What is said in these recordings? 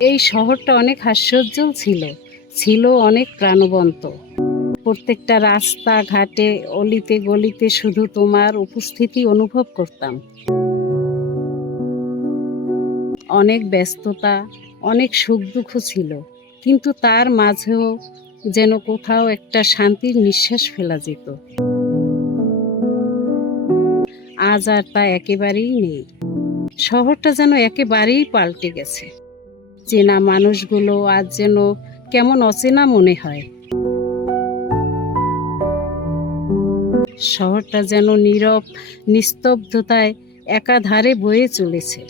এই শহরটা অনেক হাস্যোজ্জ্বল ছিল ছিল অনেক প্রাণবন্ত। প্রত্যেকটা রাস্তা, ঘাটে, অলিতে গলিতে শুধু তোমার উপস্থিতি অনুভব করতাম। অনেক ব্যস্ততা, অনেক সুখ দুঃখ ছিল, কিন্তু তার মাঝেও যেন কোথাও একটা শান্তির নিঃশ্বাস ফেলা যেত। আজ আর তা একেবারেই নেই। শহরটা যেন একেবারেই পাল্টে গেছে। চেনা মানুষগুলো আজ যেন কেমন অচেনা মনে হয়। শহরটা যেন নীরব, নিস্তব্ধতায় একাধারে বয়ে চলেছে।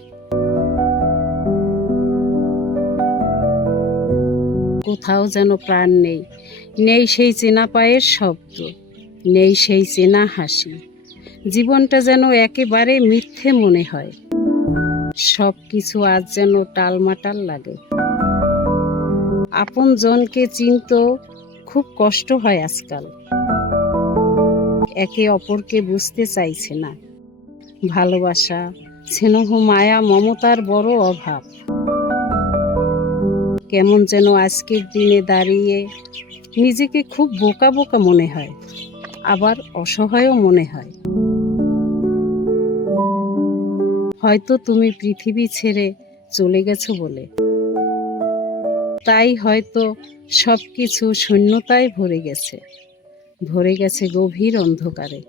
কোথাও যেন প্রাণ নেই নেই সেই চেনা পায়ের শব্দ, নেই সেই চেনা হাসি। জীবনটা যেন একেবারে মিথ্যে মনে হয়। সব কিছু আজ যেন টালমাটাল লাগে। আপন জনকে চিনত খুব কষ্ট হয় আজকাল। একে অপরকে বুঝতে চাইছে না। ভালোবাসা, স্নেহ, মায়া, মমতার বড় অভাব। কেমন যেন আজকের দিনে দাঁড়িয়ে নিজেকে খুব বোকা বোকা মনে হয়, আবার অসহায়ও মনে হয়। হয়তো তুমি পৃথিবী ছেড়ে চলে গেছো বলে। তাই হয়তো সব কিছু শূন্যতায় ভরে গেছে। ভরে গেছে গভীর অন্ধকারে।